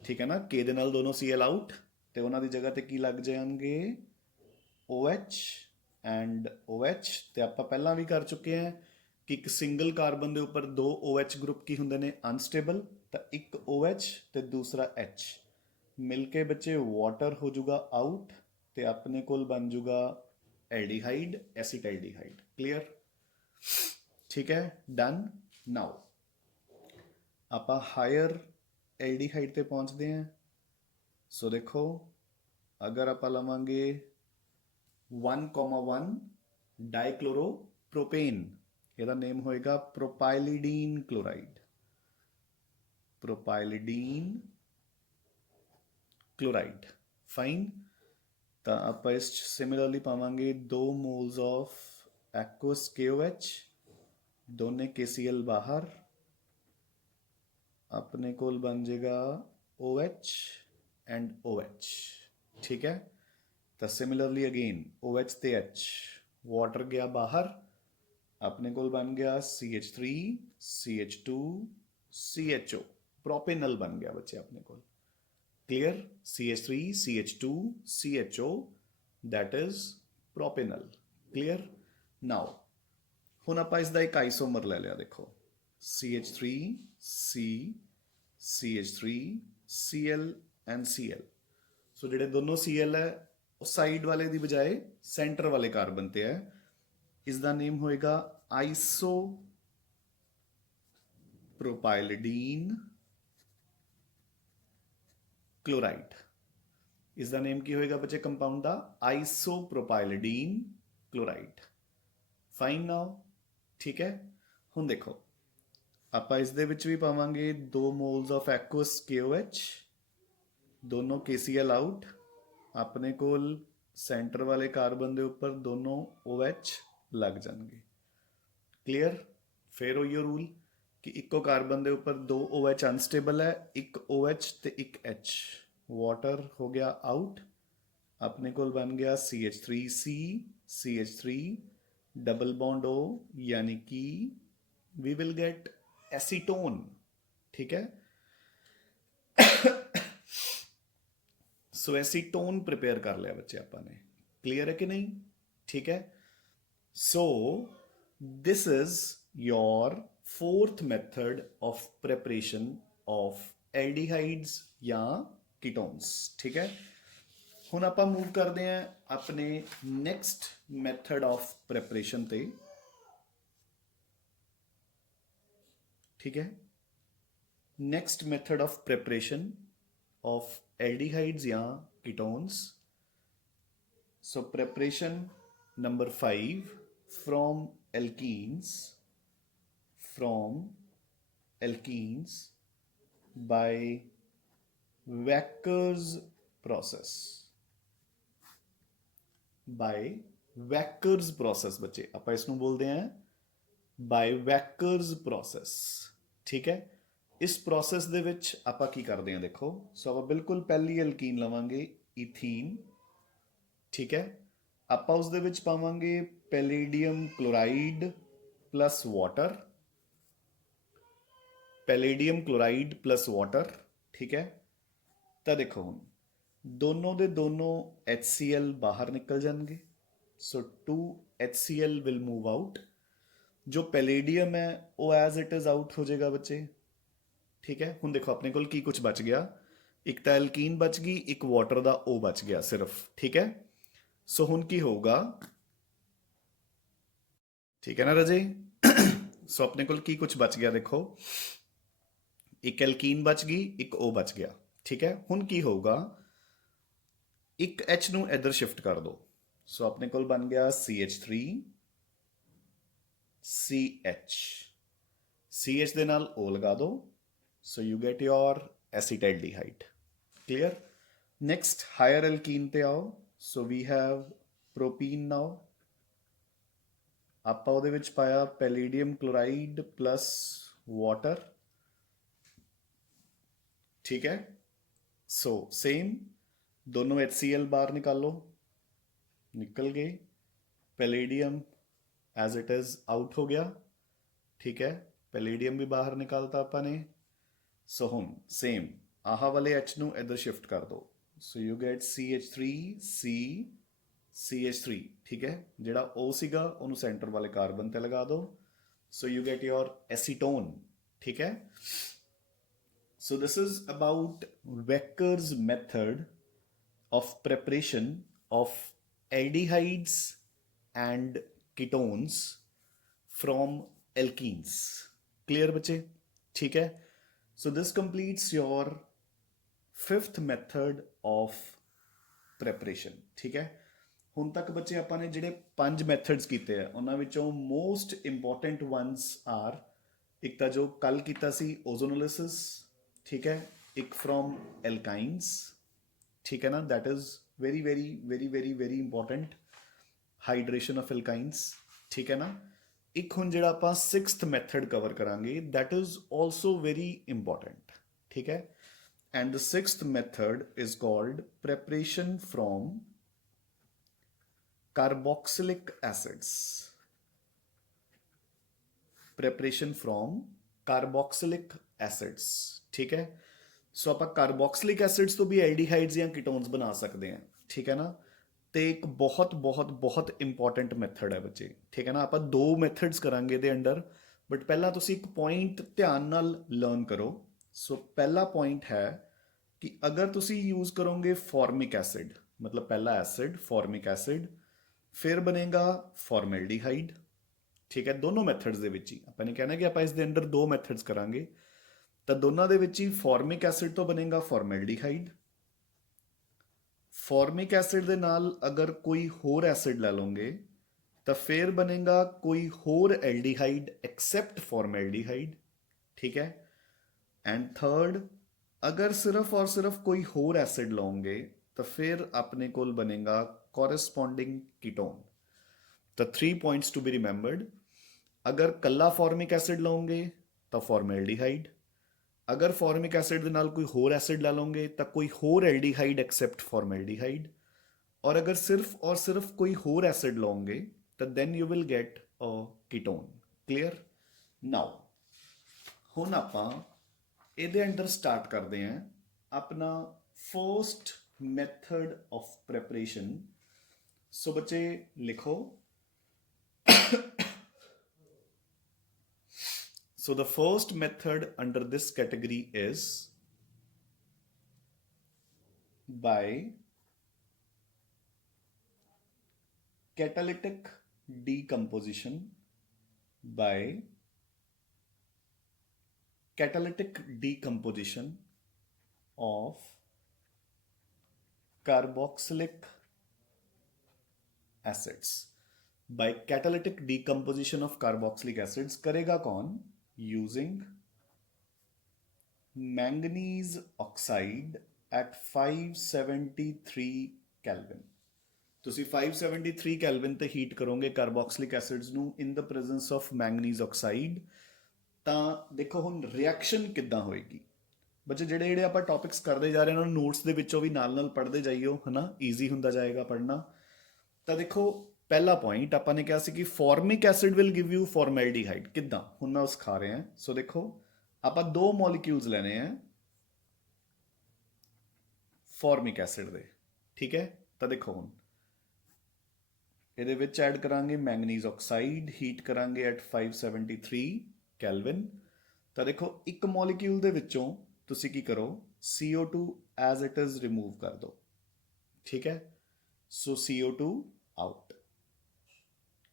ਠੀਕ ਹੈ ਨਾ। K ਦੇ ਨਾਲ ਦੋਨੋਂ Cl ਆਊਟ, ਤੇ ਉਹਨਾਂ ਦੀ ਜਗ੍ਹਾ ਤੇ ਕੀ ਲੱਗ ਜਾਣਗੇ, OH ਐਂਡ OH। ਤੇ ਆਪਾਂ ਪਹਿਲਾਂ ਵੀ ਕਰ ਚੁੱਕੇ ਹਾਂ ਕਿ ਇੱਕ ਸਿੰਗਲ ਕਾਰਬਨ ਦੇ ਉੱਪਰ 2 OH ਗਰੁੱਪ ਕੀ ਹੁੰਦੇ ਨੇ, ਅਨਸਟੇਬਲ। ਤਾਂ ਇੱਕ OH ਤੇ ਦੂਸਰਾ H ਮਿਲ ਕੇ ਬੱਚੇ ਵਾਟਰ ਹੋ ਜਾਊਗਾ ਆਊਟ, ਤੇ ਆਪਣੇ ਕੋਲ ਬਣ ਜਾਊਗਾ ਐਲਡੀਹਾਈਡ, ਐਸੀਟਾਲਡੀਹਾਈਡ। ਕਲੀਅਰ, ਠੀਕ ਹੈ, ਡਨ। ਨਾਓ ਆਪਾਂ ਹਾਇਰ ਐਲਡੀਹਾਈਡ ਤੇ ਪਹੁੰਚਦੇ ਹਾਂ। ਸੋ ਦੇਖੋ, ਅਗਰ ਆਪਾਂ ਲਵਾਂਗੇ 1,1 ਡਾਈਕਲੋਰੋਪ੍ਰੋਪੇਨ, ਇਹਦਾ ਨੇਮ ਹੋਏਗਾ ਪ੍ਰੋਪਾਈਲੀਡੀਨ ਕਲੋਰਾਈਡ, ਪ੍ਰੋਪਾਈਲੀਡੀਨ ਕਲੋਰਾਈਡ। ਫਾਈਨ। ਤਾਂ ਆਪਾਂ ਇਸ 'ਚ ਸਿਮਿਲਰਲੀ ਪਾਵਾਂਗੇ 2 moles ਆਫ ਐਕੁਅਸ KOH, ਦੋਨੇ KCl ਬਾਹਰ, ਆਪਣੇ ਕੋਲ ਬਣ ਜਾਏਗਾ OH ਐਂਡ OH, ਠੀਕ ਹੈ। ਤਾਂ ਸਿਮਿਲਰਲੀ ਅਗੇਨ OH ਤੇ H, ਵਾਟਰ ਗਿਆ ਬਾਹਰ, ਆਪਣੇ ਕੋਲ ਬਣ ਗਿਆ CH3 CH2 CHO, ਪ੍ਰੋਪੇਨਲ ਬਣ ਗਿਆ ਬੱਚੇ ਆਪਣੇ ਕੋਲ। Clear, CH3 CH2 CHO, that is propanol। Clear। now ਹੁਣ ਆਪਾਂ ਇਸ ਦਾ ਇੱਕ ਆਈਸੋਮਰ ਲੈ ਲਿਆ, ਦੇਖੋ CH3 C CH3 Cl and Cl। ਸੋ ਜਿਹੜੇ ਦੋਨੋਂ Cl ਹੈ ਉਹ ਸਾਈਡ ਵਾਲੇ ਦੀ ਬਜਾਏ ਸੈਂਟਰ ਵਾਲੇ ਕਾਰਬਨ ਤੇ ਹੈ। ਇਸ ਦਾ ਨੇਮ ਹੋਏਗਾ ਆਈਸੋ ਪ੍ਰੋਪਾਈਲੀਡੀਨ ਕਲੋਰਾਈਡ। ਇਸ ਦਾ ਨੇਮ ਕੀ ਹੋਏਗਾ ਬੱਚੇ ਕੰਪਾਊਂਡ ਦਾ, ਆਈਸੋਪ੍ਰੋਪਾਈਲੀਡੀਨ ਕਲੋਰਾਈਡ। ਫਾਈਨ ਨਾਓ, ਠੀਕ ਹੈ। ਹੁਣ ਦੇਖੋ ਆਪਾਂ ਇਸ ਦੇ ਵਿੱਚ ਵੀ ਪਾਵਾਂਗੇ 2 moles ਆਫ ਐਕੁਅਸ KOH, ਦੋਨੋਂ KCl ਆਊਟ, ਆਪਣੇ ਕੋਲ ਸੈਂਟਰ ਵਾਲੇ ਕਾਰਬਨ ਦੇ ਉੱਪਰ ਦੋਨੋਂ OH ਲੱਗ ਜਾਣਗੇ। ਕਲੀਅਰ। ਫਿਰ ਉਹੀਓ ਰੂਲ ਕਿ ਇੱਕੋ ਕਾਰਬਨ ਦੇ ਉੱਪਰ 2 OH ਅਨਸਟੇਬਲ ਹੈ, ਇੱਕ OH ਤੇ ਇੱਕ H, ਵਾਟਰ ਹੋ ਗਿਆ ਆਊਟ, ਆਪਣੇ ਕੋਲ ਬਣ ਗਿਆ CH3C CH3 double bond O, ਯਾਨੀ ਕਿ ਵੀ ਵਿਲ ਗੈਟ ਐਸੀਟੋਨ, ਠੀਕ ਹੈ। ਸੋ ਐਸੀਟੋਨ ਪ੍ਰਿਪੇਅਰ ਕਰ ਲਿਆ ਬੱਚੇ ਆਪਾਂ ਨੇ। ਕਲੀਅਰ ਹੈ ਕਿ ਨਹੀਂ, ਠੀਕ ਹੈ। ਸੋ this is your 4th method of preparation of aldehydes ਜਾਂ ketones, ठीक है। ਹੁਣ ਆਪਾਂ ਮੂਵ ਕਰਦੇ ਹਾਂ ਆਪਣੇ ਨੈਕਸਟ ਮੈਥਡ ਆਫ ਪ੍ਰੈਪਰੇਸ਼ਨ ਤੇ, ਠੀਕ ਹੈ। Next method of preparation of aldehydes ਜਾਂ ketones। so preparation number 5 from alkenes by Wacker's process, by Wacker's process ਬੱਚੇ ਆਪਾਂ ਇਸ ਨੂੰ ਬੋਲਦੇ ਹਾਂ by Wacker's process, ਠੀਕ ਹੈ। ਇਸ ਪ੍ਰੋਸੈਸ ਦੇ ਵਿੱਚ ਆਪਾਂ ਕੀ ਕਰਦੇ ਹਾਂ ਦੇਖੋ। ਸੋ ਆਪਾਂ ਬਿਲਕੁਲ ਪਹਿਲੀ ਐਲਕੀਨ ਲਵਾਂਗੇ ਈਥੀਨ, ਠੀਕ ਹੈ। ਆਪਾਂ ਉਸ ਦੇ ਵਿੱਚ ਪਾਵਾਂਗੇ palladium chloride plus water, palladium chloride plus water, ਠੀਕ ਹੈ। ਤਾਂ ਦੇਖੋ ਹੁਣ ਦੋਨੋਂ ਦੇ ਦੋਨੋਂ HCl ਬਾਹਰ ਨਿਕਲ ਜਾਣਗੇ। ਸੋ 2 HCl ਵਿਲ ਮੂਵ ਆਊਟ। ਜੋ ਪੈਲੇਡੀਅਮ ਹੈ ਉਹ ਐਜ਼ ਇਟ ਇਜ਼ ਆਊਟ ਹੋ ਜਾਏਗਾ ਬੱਚੇ, ਠੀਕ ਹੈ। ਹੁਣ ਦੇਖੋ ਆਪਣੇ ਕੋਲ ਕੀ ਕੁਝ ਬਚ ਗਿਆ, ਇੱਕ ਤਾਂ ਐਲਕੀਨ ਬਚ ਗਈ, ਇੱਕ ਵਾਟਰ ਦਾ O ਬਚ ਗਿਆ ਸਿਰਫ, ਠੀਕ ਹੈ। ਸੋ ਹੁਣ ਕੀ ਹੋਊਗਾ, ਠੀਕ ਹੈ ਨਾ ਰਾਜੇ। ਸੋ ਆਪਣੇ ਕੋਲ ਕੀ ਕੁਝ ਬਚ ਗਿਆ ਦੇਖੋ, ਇੱਕ ਐਲਕੀਨ ਬਚ ਗਈ, ਇੱਕ O ਬਚ ਗਿਆ। ਠੀਕ ਹੈ, ਹੁਣ ਕੀ ਹੋਊਗਾ, ਇੱਕ H ਨੂੰ ਇੱਧਰ ਸ਼ਿਫਟ ਕਰ ਦਿਓ। ਸੋ ਆਪਣੇ ਕੋਲ ਬਣ ਗਿਆ CH3 CH, CH ਦੇ ਨਾਲ O ਲਗਾ ਦਿਓ। So you get your acetaldehyde. Clear. Next higher alkene ਤੇ ਆਓ। So we have propene now. ਆਪਾਂ ਉਹਦੇ ਵਿੱਚ ਪਾਇਆ ਪੈਲੀਡੀਅਮ ਕਲੋਰਾਈਡ ਪਲਸ ਵਾਟਰ। ਠੀਕ ਹੈ, ਸੋ ਸੇਮ दोनों HCl बाहर निकालो, निकल गए। Palladium as it is out हो गया। ठीक है, पैलेडियम भी बाहर निकालता अपने। सो हम सेम आह वाले H ਨੂੰ ਇੱਧਰ ਸ਼ਿਫਟ ਕਰ ਦੋ। ਸੋ ਯੂ ਗੈਟ CH3 CH3। ਠੀਕ ਹੈ, ਜਿਹੜਾ O ਸੀਗਾ ਉਹਨੂੰ ਸੈਂਟਰ ਵਾਲੇ ਕਾਰਬਨ ਤੇ ਲਗਾ ਦਿਓ। So you get your acetone. ਠੀਕ ਹੈ, so this is about Wecker's method of preparation of aldehydes and ketones from alkenes. Clear बच्चे? ठीक है, so this completes your fifth method of preparation. ठीक है, ਹੁਣ ਤੱਕ ਬੱਚੇ ਆਪਾਂ ਨੇ ਜਿਹੜੇ 5 ਮੈਥਡਸ ਕੀਤੇ ਆ ਉਹਨਾਂ ਵਿੱਚੋਂ ਮੋਸਟ ਇੰਪੋਰਟੈਂਟ ਵਨਸ ਆਰ, ਇੱਕ ਤਾਂ ਜੋ ਕੱਲ ਕੀਤਾ ਸੀ ਓਜ਼ੋਨੋਲਿਸਿਸ। ਠੀਕ ਹੈ, ਇੱਕ ਫਰੋਮ ਐਲਕਾਈਨਸ। ਠੀਕ ਹੈ ਨਾ, that is very very very very very important, hydration of alkynes. ਠੀਕ ਹੈ ਨਾ, ਇੱਕ ਹੁਣ ਜਿਹੜਾ ਆਪਾਂ 6th ਮੈਥਡ ਕਵਰ ਕਰਾਂਗੇ that is also very important. ਠੀਕ ਹੈ, and the 6th method is called preparation from carboxylic acids. Preparation from carboxylic acids. ठीक है, सो आप कार्बोक्सिलिक एसिड्स तो भी एल्डिहाइड्स या कीटोन्स बना सकते हैं। ठीक है ना, तो एक बहुत बहुत बहुत इंपॉर्टेंट मैथड है बच्चे। ठीक है ना, आप 2 मैथड्स करांगे दे अंडर, बट पहला तुसी एक पॉइंट ध्यान नाल लर्न करो। सो पहला पॉइंट है कि अगर तुसी यूज करोगे फॉर्मिक एसिड, मतलब पहला एसिड फॉर्मिक एसिड, फिर बनेगा फॉर्मेल्डिहाइड। ठीक है, दोनों मैथड्स ਦੇ ਵਿੱਚ ਹੀ ਆਪਾਂ ਨੇ ਕਹਿਣਾ ਕਿ ਆਪਾਂ ਇਸ ਦੇ ਅੰਡਰ 2 ਮੈਥਡਸ ਕਰਾਂਗੇ, ਤਾਂ ਦੋਨਾਂ ਦੇ ਵਿੱਚ ਹੀ ਫਾਰਮਿਕ ਐਸਿਡ ਤੋਂ ਬਣੇਗਾ ਫਾਰਮੈਲਡੀਹਾਈਡ। ਫਾਰਮਿਕ ਐਸਿਡ ਦੇ ਨਾਲ ਅਗਰ ਕੋਈ ਹੋਰ ਐਸਿਡ ਲੈ ਲਓਗੇ ਤਾਂ ਫਿਰ ਬਣੇਗਾ ਕੋਈ ਹੋਰ ਐਲਡੀਹਾਈਡ ਐਕਸੈਪਟ ਫਾਰਮੈਲਡੀਹਾਈਡ। ਠੀਕ ਹੈ, ਐਂਡ ਥਰਡ अगर सिर्फ और सिर्फ कोई होर एसिड लोगे तो फिर अपने कोल बनेगा कॉरेस्पॉन्डिंग कीटोन। तो 3 पॉइंट्स टू बी रिमेंबर्ड, अगर कला फॉर्मिक एसिड लोगे तो फॉर्मेल्डिहाइड, अगर फॉर्मिक एसिड के नाल कोई होर एसिड ला लोगे तो कोई होर एल्डिहाइड एक्सेप्ट फॉर्मेल्डिहाइड, और अगर सिर्फ और सिर्फ कोई होर एसिड लोगे तो then you will get a ketone. Clear. Now हुण आपां ਇਹਦੇ ਅੰਡਰ ਸਟਾਰਟ ਕਰਦੇ ਹਾਂ ਆਪਣਾ first method of preparation. So ਬੱਚੇ ਲਿਖੋ, so the first method under this category is by catalytic decomposition, by catalytic decomposition of carboxylic acids। by catalytic decomposition of carboxylic acids करेगा कौन? using manganese oxide at 573 Kelvin। ਤੁਸੀਂ 573 Kelvin ਤੇ heat ਕਰੋਗੇ ਕਾਰਬੋਕਸਿਲਿਕ acids ਨੂੰ ਇਨ the presence of manganese oxide, ਤਾਂ ਦੇਖੋ ਹੁਣ reaction ਕਿੱਦਾਂ ਹੋਏਗੀ। ਬੱਚੇ ਜਿਹੜੇ ਆਪਾਂ ਟੌਪਿਕਸ ਕਰਦੇ ਜਾ ਰਹੇ ਉਹਨਾਂ ਨੂੰ ਨੋਟਸ ਦੇ ਵਿੱਚੋਂ ਵੀ ਨਾਲ ਨਾਲ ਪੜ੍ਹਦੇ ਜਾਈਓ, ਹੈ ਨਾ, ਈਜ਼ੀ ਹੁੰਦਾ ਜਾਏਗਾ ਪੜ੍ਹਨਾ। ਤਾਂ ਦੇਖੋ ਪਹਿਲਾ ਪੁਆਇੰਟ ਆਪਾਂ ਨੇ ਕਿਹਾ ਸੀ ਕਿ formic acid will give you formaldehyde. ਕਿੱਦਾਂ? ਹੁਣ ਮੈਂ ਉਹ ਸਿਖਾ ਰਿਹਾ। ਸੋ ਦੇਖੋ ਆਪਾਂ 2 ਮੋਲੀਕਿਊਲਸ ਲੈਣੇ ਆ ਫਾਰਮਿਕ ਐਸਿਡ ਦੇ। ਠੀਕ ਹੈ, ਤਾਂ ਦੇਖੋ ਹੁਣ ਇਹਦੇ ਵਿੱਚ ਐਡ ਕਰਾਂਗੇ ਮੈਂਗਨੀਜ਼ ਆਕਸਾਈਡ, ਹੀਟ ਕਰਾਂਗੇ ਐਟ 573 ਕੈਲਵਿਨ। ਤਾਂ ਦੇਖੋ ਇੱਕ ਮੋਲੀਕਿਊਲ ਦੇ ਵਿੱਚੋਂ ਤੁਸੀਂ ਕੀ ਕਰੋ, CO2 as it is remove ਕਰ ਦਿਓ। ਠੀਕ ਹੈ, ਸੋ CO2 ਆਊਟ।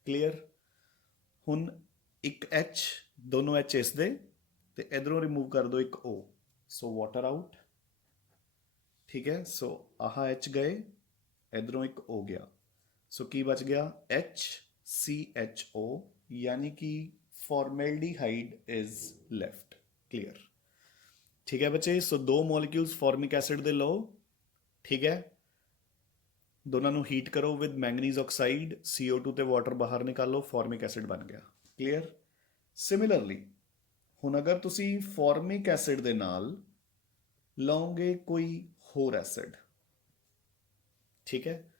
ਕਲੀਅਰ। ਹੁਣ ਇੱਕ H दोनों एच इस दे ते इधरों रिमूव कर दो एक ओ, सो वाटर आउट। ठीक है, सो आह एच गए, इधरों एक ओ गया, सो की बच गया HCHO, यानी कि फॉर्मेल्डिहाइड इज लेफ्ट। क्लियर? ठीक है बच्चे, सो दो मॉलिक्यूल्स फॉर्मिक एसिड दे लो। ठीक है, दोनों ਨੂੰ ਹੀਟ ਕਰੋ ਵਿਦ ਮੈਂਗਨੀਜ਼ ਆਕਸਾਈਡ, CO2 ਤੇ ਵਾਟਰ ਬਾਹਰ ਨਿਕਾਲੋ, ਫਾਰਮਿਕ ਐਸਿਡ ਬਣ ਗਿਆ। ਕਲੀਅਰ? ਸਿਮਿਲਰਲੀ ਹੁਣ ਅਗਰ ਤੁਸੀਂ ਫਾਰਮਿਕ ਐਸਿਡ ਦੇ ਨਾਲ ਲਓਗੇ ਕੋਈ ਹੋਰ ਐਸਿਡ, ਠੀਕ ਹੈ,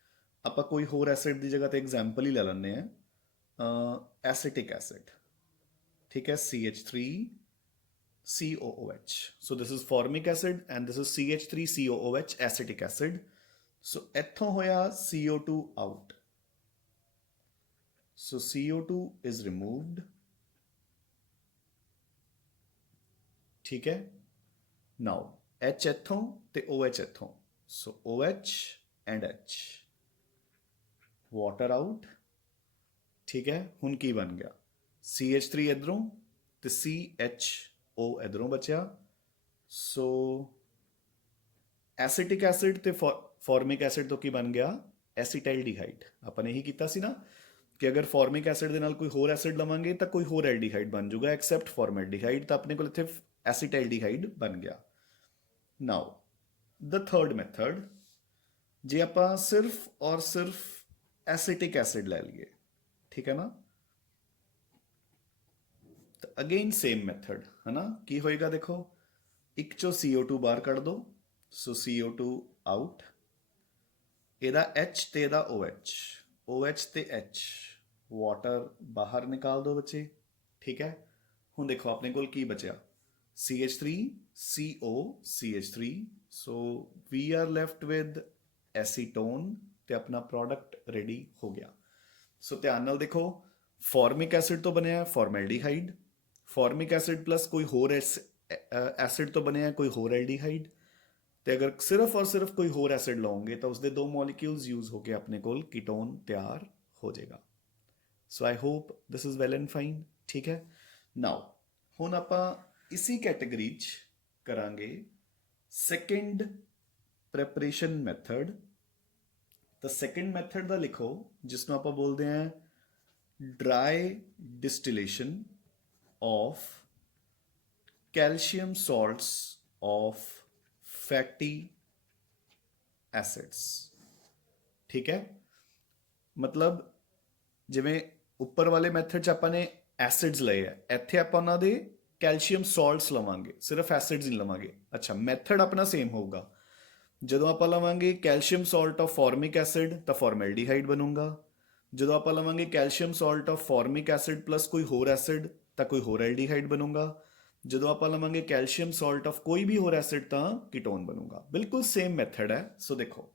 ਆਪਾਂ ਕੋਈ ਹੋਰ ਐਸਿਡ ਦੀ ਜਗ੍ਹਾ ਤੇ ਐਗਜ਼ਾਮਪਲ ਹੀ ਲੈ ਲੈਂਦੇ ਆ, ਐਸੀਟਿਕ ਐਸਿਡ। ਠੀਕ ਹੈ, CH3COOH, so this is formic acid and this is CH3COOH, acetic acid। so ਇੱਥੋਂ ਹੋਇਆ CO2 out, so CO2 is removed। ਠੀਕ ਹੈ, now H ਇੱਥੋਂ ਤੇ OH ਇੱਥੋਂ, so OH and H, water out। ਠੀਕ ਹੈ, ਹੁਣ ਕੀ ਬਣ ਗਿਆ, CH3 ਇਧਰੋਂ ਤੇ CHO ਇਧਰੋਂ ਬਚਿਆ, ਸੋ ਐਸੀਟਿਕ ਐਸਿਡ ਤੇ ਫਾਰਮਿਕ ਐਸਿਡ ਤੋਂ ਕੀ ਬਣ ਗਿਆ, ਐਸੀਟਾਈਲਡੀਹਾਈਡ। ਆਪਾਂ ਨੇ ਇਹੀ ਕੀਤਾ ਸੀ ਨਾ ਕਿ ਅਗਰ ਫਾਰਮਿਕ ਐਸਿਡ ਦੇ ਨਾਲ ਕੋਈ ਹੋਰ ਐਸਿਡ ਲਵਾਂਗੇ ਤਾਂ ਕੋਈ ਹੋਰ ਐਲਡੀਹਾਈਡ ਬਣ ਜਾਊਗਾ ਐਕਸੈਪਟ ਫਾਰਮੈਲਡੀਹਾਈਡ, ਤਾਂ ਆਪਣੇ ਕੋਲ ਇੱਥੇ ਐਸੀਟਾਈਲਡੀਹਾਈਡ ਬਣ ਗਿਆ। ਨਾਓ ਦ ਥਰਡ ਮੈਥਡ, ਜੇ ਆਪਾਂ ਸਿਰਫ ਔਰ ਸਿਰਫ ਐਸੀਟਿਕ ਐਸਿਡ ਲੈ ਲਈਏ, ਠੀਕ ਹੈ ਨਾ, ਤਾਂ ਅਗੇਨ ਸੇਮ ਮੈਥਡ ਹੈ ਨਾ, ਕੀ ਹੋਏਗਾ ਦੇਖੋ, ਇੱਕ ਚੋਂ CO2 ਬਾਹਰ ਕੱਢ ਦੋ, ਸੋ CO2 ਆਊਟ, ਇਹਦਾ H ਤੇ ਇਹਦਾ OH ਤੇ H, ਵਾਟਰ ਬਾਹਰ ਨਿਕਾਲ ਦੋ ਬੱਚੇ। ਠੀਕ ਹੈ, ਹੁਣ ਦੇਖੋ ਆਪਣੇ ਕੋਲ ਕੀ ਬਚਿਆ, CH3COCH3, so we are left with acetone ਤੇ ਆਪਣਾ ਪ੍ਰੋਡਕਟ ਰੈਡੀ ਹੋ ਗਿਆ। ਸੋ ਧਿਆਨ ਨਾਲ ਦੇਖੋ, ਫਾਰਮਿਕ ਐਸਿਡ ਤੋਂ ਬਣਿਆ ਫਾਰਮੈਲਡੀਹਾਈਡ, ਫਾਰਮਿਕ ਐਸਿਡ ਪਲੱਸ ਕੋਈ ਹੋਰ ਐਸਿਡ ਤੋਂ ਬਣਿਆ ਕੋਈ ਹੋਰ ਐਲਡੀਹਾਈਡ, ਤੇ ਅਗਰ ਸਿਰਫ ਔਰ ਸਿਰਫ ਕੋਈ ਹੋਰ ਐਸਿਡ ਲਓਗੇ ਤਾਂ ਉਸਦੇ ਦੋ ਮੋਲੀਕਿਊਲਸ ਯੂਜ਼ ਹੋ ਕੇ ਆਪਣੇ ਕੋਲ ਕੀਟੋਨ ਤਿਆਰ ਹੋ ਜਾਏਗਾ। So I hope this is well and fine. ਠੀਕ ਹੈ, ਨਾਓ ਹੁਣ ਆਪਾਂ ਇਸੀ ਕੈਟੇਗਰੀ 'ਚ ਕਰਾਂਗੇ ਸੈਕਿੰਡ ਪ੍ਰੈਪਰੇਸ਼ਨ ਮੈਥਡ। ਤਾਂ ਸੈਕਿੰਡ ਮੈਥਡ ਦਾ ਲਿਖੋ, ਜਿਸ ਨੂੰ ਆਪਾਂ ਬੋਲਦੇ ਹਾਂ dry distillation of calcium salts of fatty acids. ਠੀਕ ਹੈ, ਮਤਲਬ ਜਿਵੇਂ ਉੱਪਰ ਵਾਲੇ ਮੈਥਡ 'ਚ ਆਪਾਂ ਨੇ ਐਸਿਡਸ ਲਏ ਆ, ਇੱਥੇ ਆਪਾਂ ਉਹਨਾਂ ਦੇ ਕੈਲਸ਼ੀਅਮ ਸਾਲਟਸ ਲਵਾਂਗੇ, ਸਿਰਫ ਐਸਿਡਸ ਨਹੀਂ ਲਵਾਂਗੇ। ਅੱਛਾ, ਮੈਥਡ ਆਪਣਾ ਸੇਮ ਹੋਊਗਾ। ਜਦੋਂ ਆਪਾਂ ਲਵਾਂਗੇ calcium salt of formic acid ਤਾਂ ਫਾਰਮੈਲਡੀਹਾਈਡ ਬਣੂਗਾ, ਜਦੋਂ ਆਪਾਂ ਲਵਾਂਗੇ calcium salt of formic acid plus ਕੋਈ ਹੋਰ ਐਸਿਡ ਤਾਂ ਕੋਈ ਹੋਰ ਐਲਡੀਹਾਈਡ ਬਣੂਗਾ, ਜਦੋਂ ਆਪਾਂ ਲਵਾਂਗੇ ਕੈਲਸ਼ੀਅਮ ਸਾਲਟ ਆਫ ਕੋਈ ਵੀ ਹੋਰ ਐਸਿਡ ਤਾਂ ਕੀਟੋਨ ਬਣੂਗਾ। ਬਿਲਕੁਲ ਸੇਮ ਮੈਥਡ ਹੈ। ਸੋ ਦੇਖੋ,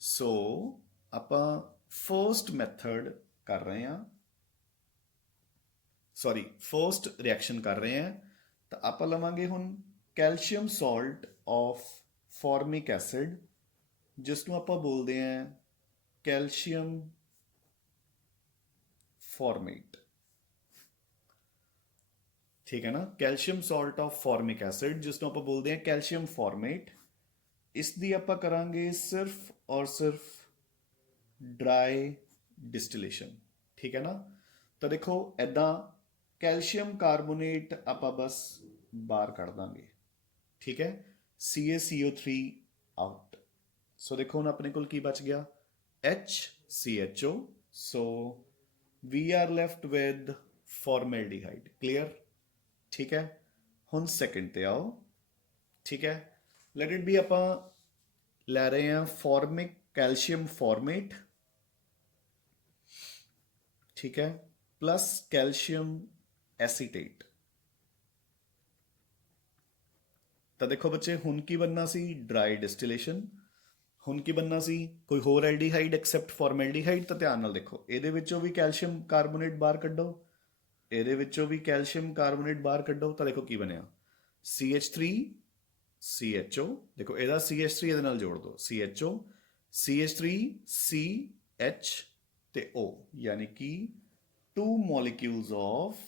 ਸੋ ਆਪਾਂ ਫਰਸਟ ਮੈਥਡ ਕਰ ਰਹੇ ਹਾਂ, ਸੌਰੀ ਫਰਸਟ ਰਿਐਕਸ਼ਨ ਕਰ ਰਹੇ ਹਾਂ, ਤਾਂ ਆਪਾਂ ਲਵਾਂਗੇ ਹੁਣ calcium salt of formic acid, ਜਿਸ ਨੂੰ ਆਪਾਂ ਬੋਲਦੇ ਹਾਂ ਕੈਲਸ਼ੀਅਮ ਫਾਰਮੇਟ। ਠੀਕ ਹੈ ਨਾ, calcium salt of formic acid, ਜਿਸ ਨੂੰ ਆਪਾਂ ਬੋਲਦੇ ਹਾਂ ਕੈਲਸ਼ੀਅਮ ਫਾਰਮੇਟ, ਇਸ ਦੀ ਆਪਾਂ ਕਰਾਂਗੇ ਸਿਰਫ ਔਰ ਸਿਰਫ ਡਰਾਈ ਡਿਸਟਿਲੇਸ਼ਨ। ਠੀਕ ਹੈ ਨਾ, ਤਾਂ ਦੇਖੋ ਐਦਾਂ ਕੈਲਸ਼ੀਅਮ ਕਾਰਬੋਨੇਟ ਆਪਾਂ ਬਸ ਬਾਹਰ ਕੱਢ ਦਾਂਗੇ। ਠੀਕ ਹੈ, CaCO3 ਆਊਟ। ਸੋ ਦੇਖੋ ਹੁਣ ਆਪਣੇ ਕੋਲ ਕੀ ਬਚ ਗਿਆ, HCHO, so we are left with formaldehyde. Clear? ਠੀਕ ਹੈ, ਹੁਣ ਸੈਕਿੰਡ ਤੇ ਆਓ। ਠੀਕ ਹੈ, ਲੈਟ ਇਟ ਬੀ ਆਪਾਂ ਲੈ ਰਹੇ ਹਾਂ ਫਾਰਮਿਕ ਕੈਲਸ਼ੀਅਮ ਫਾਰਮੇਟ, ਠੀਕ ਹੈ, ਪਲੱਸ ਕੈਲਸ਼ੀਅਮ ਐਸੀਟੇਟ। ਤਾਂ ਦੇਖੋ ਬੱਚੇ, ਹੁਣ ਕੀ ਬਣਨਾ ਸੀ, ਡਰਾਈ ਡਿਸਟਿਲੇਸ਼ਨ। ਹੁਣ ਕੀ ਬਣਨਾ ਸੀ, ਕੋਈ ਹੋਰ ਐਲਡੀਹਾਈਡ ਐਕਸੈਪਟ ਫਾਰਮੈਲਡੀਹਾਈਡ। ਤਾਂ ਧਿਆਨ ਨਾਲ ਦੇਖੋ, ਇਹਦੇ ਵਿੱਚੋਂ ਵੀ ਕੈਲਸ਼ੀਅਮ ਕਾਰਬੋਨੇਟ ਬਾਹਰ ਕੱਢੋ, ਇਹਦੇ ਵਿੱਚੋਂ ਵੀ ਕੈਲਸ਼ੀਅਮ ਕਾਰਬੋਨੇਟ ਬਾਹਰ ਕੱਢੋ, ਤਾਂ ਦੇਖੋ ਕੀ ਬਣਿਆ, CH3CHO। ਦੇਖੋ ਇਹਦਾ CH3 ਇਹਦੇ ਨਾਲ ਜੋੜ ਦਿਓ, CHO, CH3CH ਤੇ O, ਯਾਨੀ ਕਿ 2 molecules of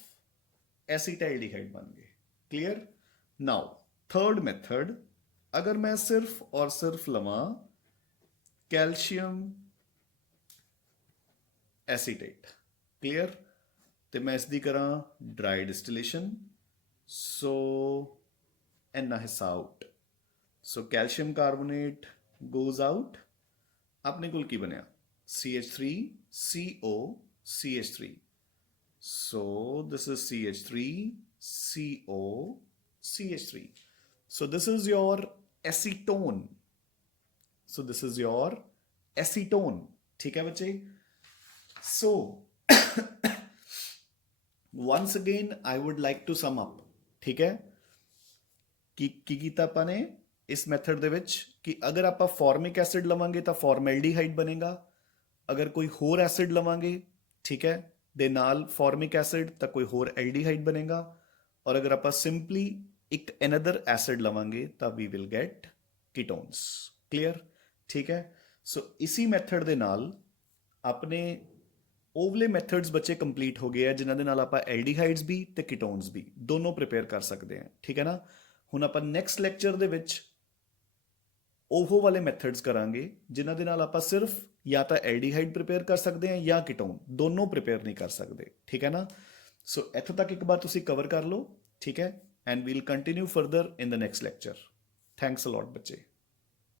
एसिटाइलडिहाइड बन गए. क्लियर. नाउ थर्ड मेथड, अगर मैं सिर्फ और सिर्फ लवा कैल्शियम एसीटेट. क्लियर. तो मैं इसकी करा ड्राई डिस्टिलेशन. सो इन्ना हिस्सा out. So calcium carbonate goes out. अपने कोल की बनया CH3CO CH3. So this is CH3CO CH3. So this is your acetone. So this is your acetone. ठीक है बच्चे. So once again I would like to sum up. ठीक है. ਕੀ ਕੀਤਾ ਆਪਾਂ ਨੇ ਇਸ ਮੈਥਡ ਦੇ ਵਿੱਚ ਕਿ ਅਗਰ ਆਪਾਂ ਫਾਰਮਿਕ ਐਸਿਡ ਲਵਾਂਗੇ ਤਾਂ ਫਾਰਮੈਲਡੀਹਾਈਡ ਬਣੇਗਾ. ਅਗਰ ਕੋਈ ਹੋਰ ਐਸਿਡ ਲਵਾਂਗੇ, ਠੀਕ ਹੈ, ਦੇ ਨਾਲ ਫਾਰਮਿਕ ਐਸਿਡ ਤਾਂ ਕੋਈ ਹੋਰ ਐਲਡੀਹਾਈਡ ਬਣੇਗਾ. ਔਰ ਅਗਰ ਆਪਾਂ ਸਿੰਪਲੀ ਇੱਕ ਅਨਦਰ ਐਸਿਡ ਲਵਾਂਗੇ ਤਾਂ ਵੀ ਵਿਲ ਗੈਟ ਕੀਟੋਨਸ. ਕਲੀਅਰ. ਠੀਕ ਹੈ. ਸੋ ਇਸੀ ਮੈਥਡ ਦੇ ਨਾਲ ਆਪਣੇ ਓਵਲੇ ਮੈਥਡਸ ਬੱਚੇ ਕੰਪਲੀਟ ਹੋ ਗਏ ਆ ਜਿਨ੍ਹਾਂ ਦੇ ਨਾਲ ਆਪਾਂ ਐਲਡੀਹਾਈਡਸ ਵੀ ਤੇ ਕੀਟੋਨਸ ਵੀ ਦੋਨੋਂ ਪ੍ਰਿਪੇਅਰ ਕਰ ਸਕਦੇ ਹਾਂ. ਠੀਕ ਹੈ ਨਾ. ਹੁਣ ਆਪਾਂ ਨੈਕਸਟ ਲੈਕਚਰ ਦੇ ਵਿੱਚ ਉਹ ਵਾਲੇ ਮੈਥਡਸ ਕਰਾਂਗੇ ਜਿਨ੍ਹਾਂ ਦੇ ਨਾਲ ਆਪਾਂ ਸਿਰਫ ਜਾਂ ਤਾਂ ਐਲਡੀਹਾਈਡ ਪ੍ਰਿਪੇਅਰ ਕਰ ਸਕਦੇ ਹਾਂ ਜਾਂ ਕੀਟੋਨ, ਦੋਨੋਂ ਪ੍ਰਿਪੇਅਰ ਨਹੀਂ ਕਰ ਸਕਦੇ. ਠੀਕ ਹੈ ਨਾ. ਸੋ ਇੱਥੋਂ ਤੱਕ ਇੱਕ ਵਾਰ ਤੁਸੀਂ ਕਵਰ ਕਰ ਲਓ. ਠੀਕ ਹੈ. And we'll continue further in the next lecture. Thanks a lot ਬੱਚੇ.